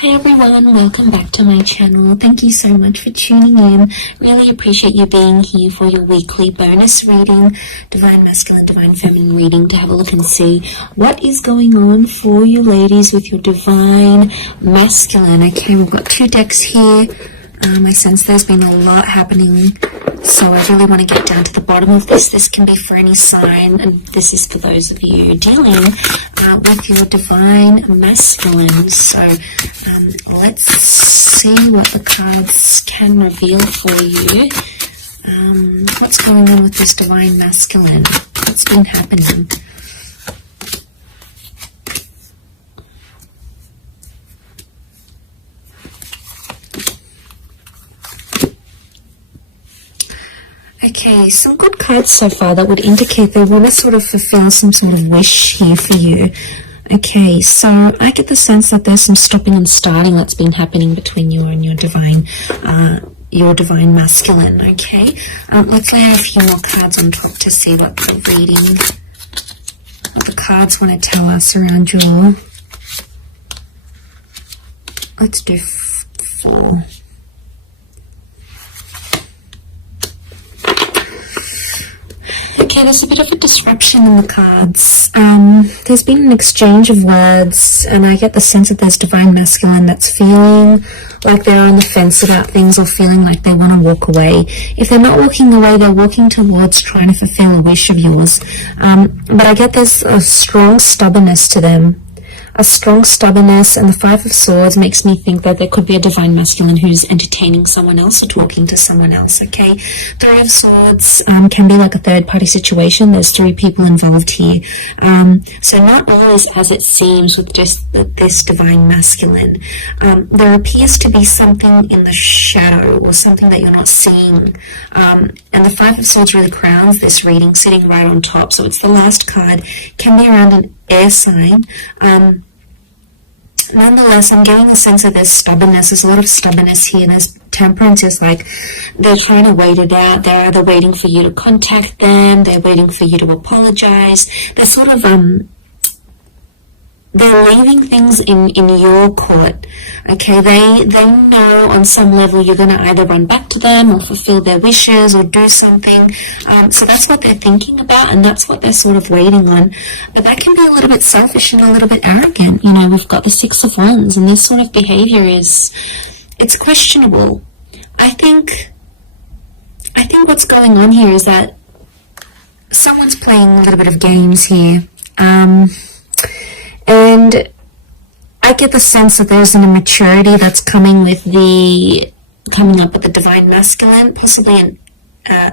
Hi everyone, welcome back to my channel. Thank you so much for tuning in. Really appreciate you being here for your weekly bonus reading, Divine Masculine, Divine Feminine reading, to have a look and see what is going on for you ladies with your Divine Masculine. Okay, we've got two decks here. I sense there's been a lot happening, so I really want to get down to the bottom of this. This can be for any sign, and this is for those of you dealing with your Divine Masculine. So let's see what the cards can reveal for you. What's going on with this Divine Masculine? What's been happening? Okay, some good cards so far that would indicate they want to sort of fulfill some sort of wish here for you. Okay, so I get the sense that there's some stopping and starting that's been happening between you and your Divine Masculine. Okay, let's lay out a few more cards on top to see what the reading, what the cards want to tell us around your. Let's do 4. Okay, there's a bit of a disruption in the cards. There's been an exchange of words, and I get the sense that there's Divine Masculine that's feeling like they're on the fence about things, or feeling like they want to walk away. If they're not walking away, they're walking towards trying to fulfill a wish of yours. But I get there's a strong stubbornness to them. A strong stubbornness, and the 5 of Swords makes me think that there could be a Divine Masculine who's entertaining someone else or talking to someone else, okay? 3 of Swords can be like a third-party situation. There's 3 people involved here. So not all is as it seems with just this Divine Masculine. There appears to be something in the shadow, or something that you're not seeing. And the 5 of Swords really crowns this reading, sitting right on top. So it's the last card. Can be around an air sign. Nonetheless, I'm getting the sense that there's stubbornness. There's a lot of stubbornness here. There's Temperance is like they're trying to wait it out. They're either waiting for you to contact them. They're waiting for you to apologize. They're sort of they're leaving things in your court. Okay, they know on some level you're going to either run back to them or fulfill their wishes or do something. So that's what they're thinking about, and that's what they're sort of waiting on. But that can be a little bit selfish and a little bit arrogant. You know, we've got the 6 of Wands, and this sort of behavior it's questionable. I think what's going on here is that someone's playing a little bit of games here. And I get the sense that there's an immaturity that's coming up with the Divine Masculine, possibly an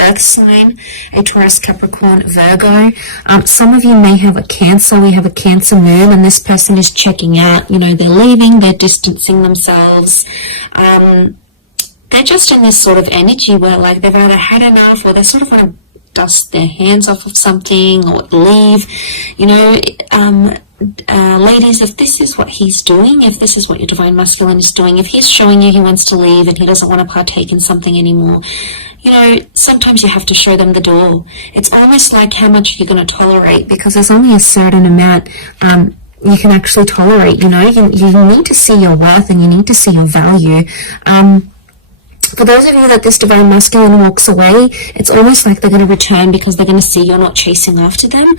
Earth sign, a Taurus, Capricorn, Virgo. Some of you may have a Cancer. We have a Cancer moon, and this person is checking out. You know, they're leaving, they're distancing themselves. They're just in this sort of energy where like they've either had enough, or they sort of want to dust their hands off of something or leave. You know, ladies, if this is what he's doing, if this is what your Divine Masculine is doing, if he's showing you he wants to leave and he doesn't want to partake in something anymore, you know, sometimes you have to show them the door. It's almost like how much you're going to tolerate, because there's only a certain amount you can actually tolerate. You know, you need to see your worth, and you need to see your value. For those of you that this Divine Masculine walks away, it's almost like they're going to return because they're going to see you're not chasing after them,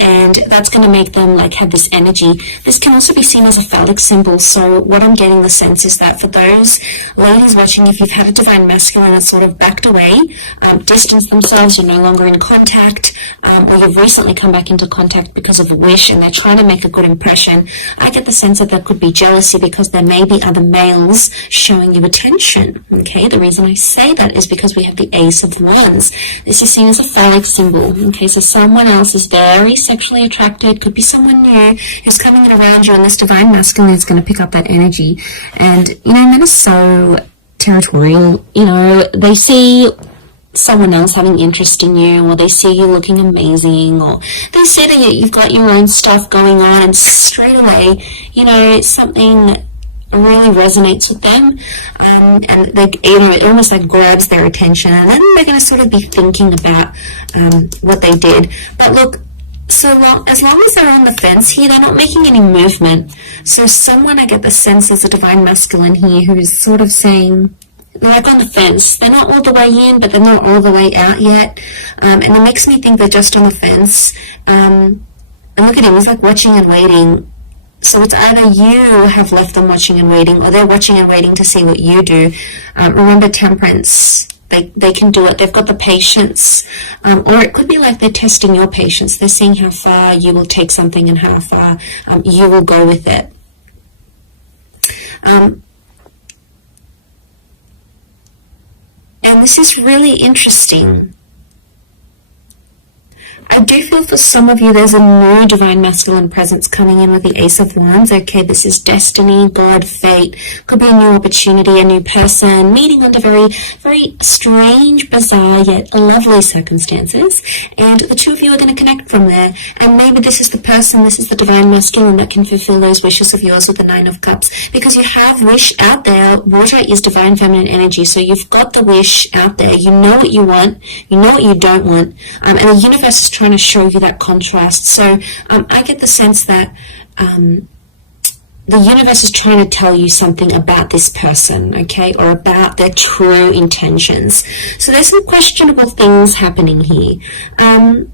and that's going to make them like have this energy. This can also be seen as a phallic symbol. So what I'm getting the sense is that for those ladies watching, if you've had a Divine Masculine that's sort of backed away, distanced themselves, you're no longer in contact, or you've recently come back into contact because of a wish and they're trying to make a good impression, I get the sense that there could be jealousy because there may be other males showing you attention. Okay, the reason I say that is because we have the Ace of Wands. This is seen as a phallic symbol. Okay, so someone else is very sexually attracted, could be someone new who's coming in around you, and this Divine Masculine is going to pick up that energy. And, you know, men are so territorial. You know, they see someone else having interest in you, or they see you looking amazing, or they see that you've got your own stuff going on, and straight away, you know, something really resonates with them, and they, you know, it almost like grabs their attention, and then they're going to sort of be thinking about what they did. But look, as long as they're on the fence here, they're not making any movement. So someone, I get the sense, is a divine masculine here who is sort of saying, like on the fence. They're not all the way in, but they're not all the way out yet. And it makes me think they're just on the fence. And look at him, he's like watching and waiting. So it's either you have left them watching and waiting, or they're watching and waiting to see what you do. Remember, temperance. They can do it. They've got the patience. Or it could be like they're testing your patience. They're seeing how far you will take something and how far you will go with it. And this is really interesting. I do feel for some of you there's a new divine masculine presence coming in with the Ace of Wands. Okay, this is destiny, God, fate. Could be a new opportunity, a new person, meeting under very, very strange, bizarre, yet lovely circumstances. And the two of you are going to connect from there. And maybe this is the person, this is the divine masculine that can fulfill those wishes of yours with the Nine of Cups. Because you have wish out there. Water is divine feminine energy. So you've got the wish out there. You know what you want. You know what you don't want. And the universe is trying to show you that contrast. So I get the sense that the universe is trying to tell you something about this person, okay, or about their true intentions. So there's some questionable things happening here. The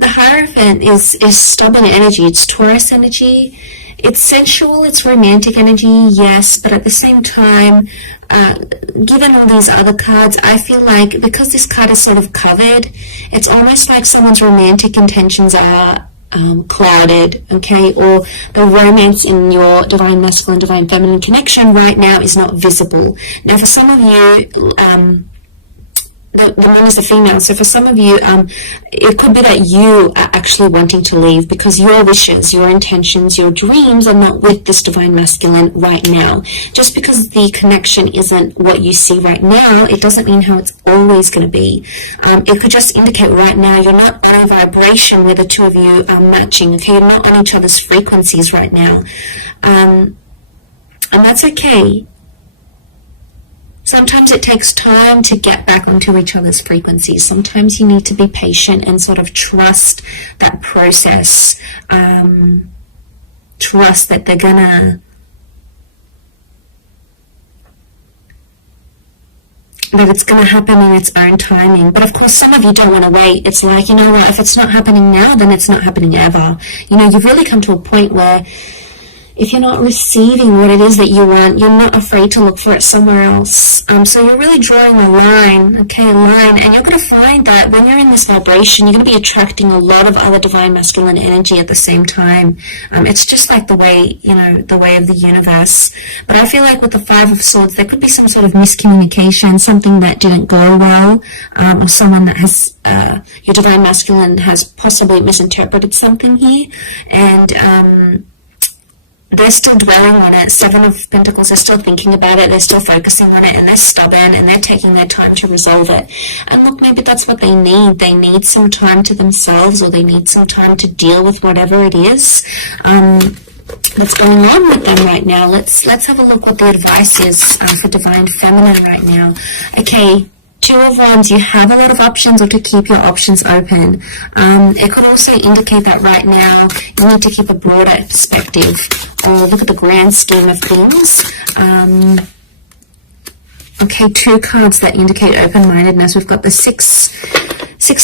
Hierophant is stubborn energy. It's Taurus energy. It's sensual, it's romantic energy, yes, but at the same time, given all these other cards, I feel like because this card is sort of covered, it's almost like someone's romantic intentions are clouded, okay, or the romance in your divine masculine, divine feminine connection right now is not visible. Now, for some of you, the one is the female, so for some of you, it could be that you are actually wanting to leave because your wishes, your intentions, your dreams are not with this divine masculine right now. Just because the connection isn't what you see right now, it doesn't mean how it's always going to be. It could just indicate right now you're not on a vibration where the two of you are matching, okay? You're not on each other's frequencies right now. And that's okay. Sometimes it takes time to get back onto each other's frequencies. Sometimes you need to be patient and sort of trust that process. Trust that they're gonna that it's going to happen in its own timing. But of course, some of you don't want to wait. It's like, you know what, if it's not happening now, then it's not happening ever. You know, you've really come to a point where if you're not receiving what it is that you want, you're not afraid to look for it somewhere else. So you're really drawing a line, okay, a line, and you're going to find that when you're in this vibration, you're going to be attracting a lot of other divine masculine energy at the same time. It's just like the way, you know, the way of the universe. But I feel like with the Five of Swords, there could be some sort of miscommunication, something that didn't go well, or someone that has, your divine masculine has possibly misinterpreted something here, and, they're still dwelling on it. Seven of Pentacles, they're still thinking about it, they're still focusing on it, and they're stubborn, and they're taking their time to resolve it. And look, maybe that's what they need. They need some time to themselves, or they need some time to deal with whatever it is that's going on with them right now. Let's have a look what the advice is for Divine Feminine right now. Okay. Two of Wands, you have a lot of options, or to keep your options open. It could also indicate that right now you need to keep a broader perspective, or look at the grand scheme of things. Okay, two cards that indicate open-mindedness. We've got the Six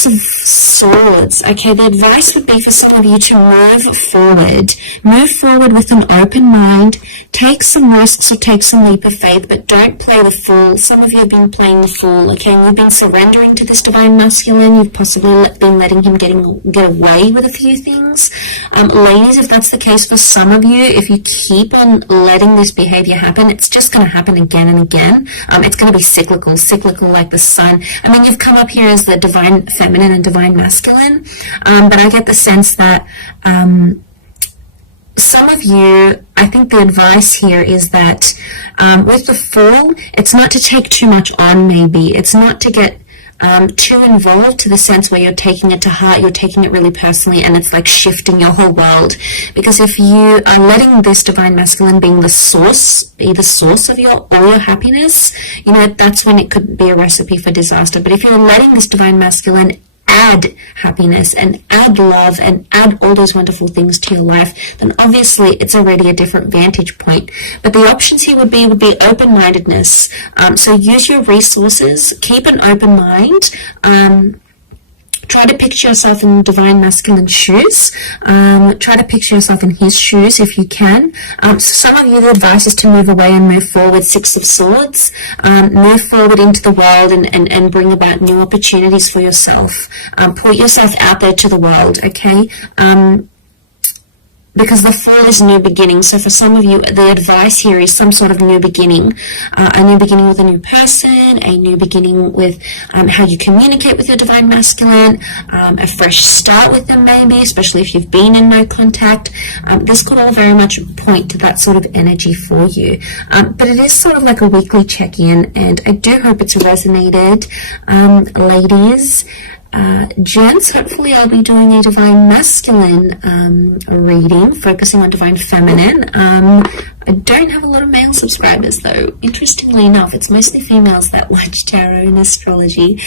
of Swords. Okay, the advice would be for some of you to move forward. Move forward with an open mind. Take some risks or take some leap of faith, but don't play the fool. Some of you have been playing the fool, okay, and you've been surrendering to this divine masculine. You've possibly been letting him get away with a few things. Ladies, if that's the case for some of you, if you keep on letting this behavior happen, it's just going to happen again and again. It's going to be cyclical like the sun. I mean, you've come up here as the divine feminine and divine masculine, but I get the sense that some of you, I think the advice here is that with the Fool, it's not to take too much on, maybe. It's not to get too involved to the sense where you're taking it to heart, you're taking it really personally, and it's like shifting your whole world. Because if you are letting this divine masculine being the source, be the source of all your happiness, you know, that's when it could be a recipe for disaster. But if you're letting this divine masculine add happiness and add love and add all those wonderful things to your life, then obviously it's already a different vantage point. But the options here would be open-mindedness. So use your resources, keep an open mind. Try to picture yourself in divine masculine shoes. Try to picture yourself in his shoes if you can. So some of you, the advice is to move away and move forward. Six of Swords. Move forward into the world and bring about new opportunities for yourself. Put yourself out there to the world, okay? Because the Fool is new beginning. So for some of you, the advice here is some sort of new beginning. A new beginning with a new person, a new beginning with how you communicate with your divine masculine, a fresh start with them maybe, especially if you've been in no contact. This could all very much point to that sort of energy for you. But it is sort of like a weekly check-in, and I do hope it's resonated. Ladies, gents, hopefully I'll be doing a divine masculine reading, focusing on divine feminine. I don't have a lot of male subscribers though. Interestingly enough, it's mostly females that watch tarot and astrology.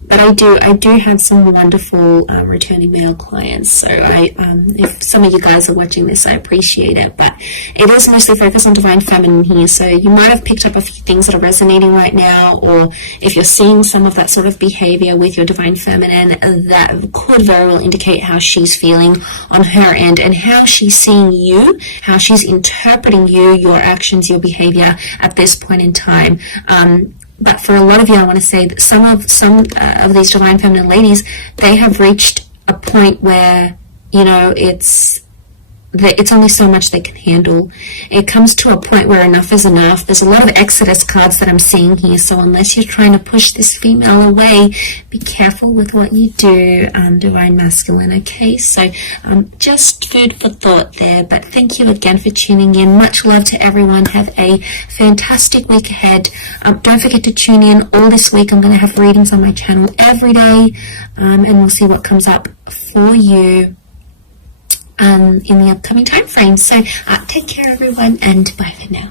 But I do have some wonderful returning male clients. So if some of you guys are watching this, I appreciate it. But it is mostly focused on divine feminine here. So you might have picked up a few things that are resonating right now, or if you're seeing some of that sort of behavior with your divine feminine, that could very well indicate how she's feeling on her end and how she's seeing you, how she's interpreting you, your actions, your behavior at this point in time. But for a lot of you, I want to say that some of these divine feminine ladies, they have reached a point where, you know, it's only so much they can handle. It comes to a point where enough is enough. There's a lot of Exodus cards that I'm seeing here, so unless you're trying to push this female away, be careful with what you do, divine masculine, okay? So just food for thought there, but thank you again for tuning in. Much love to everyone. Have a fantastic week ahead. Don't forget to tune in all this week. I'm going to have readings on my channel every day, and we'll see what comes up for you in the upcoming time frame. So take care everyone, and bye for now.